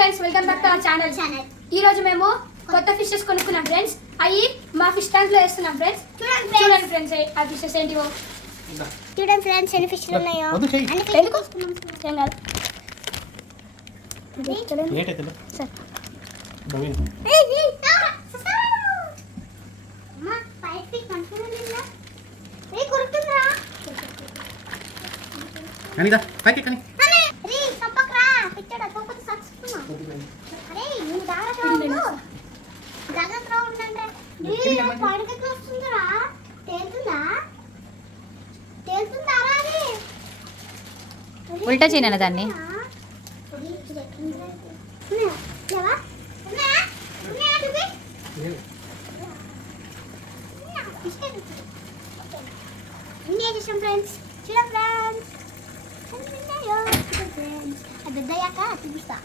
Friends welcome back to our channel. ఈ రోజు మేము కొత్త ఫిషెస్ కొనుక్కున్నాం ఫ్రెండ్స్. అవి మా ఫిష్ ట్యాంక్ లో వేస్తున్నాం ఫ్రెండ్స్. చూడండి ఫ్రెండ్స్ ఆ ఫిషెస్ ఏంటివో. చూడండి ఫ్రెండ్స్ ఎన్ని ఫిష్లు ఉన్నాయో. ఏం కాదు. కనిగా పైకి కని రీ తప్పకరా పిచ్చడ తోపతి సక్సెస్ఫుల్ అరే నీ జాగ్రత్తగా ఉండండి. రీ పడకకి వస్తుందిరా. తేలుతుందా రా ఉల్టా చేయనా దాన్ని. ఫ్రెండ్స్ చూడండి ఫ్రెండ్స్ పెద్దయ్యాక చూపిస్తా.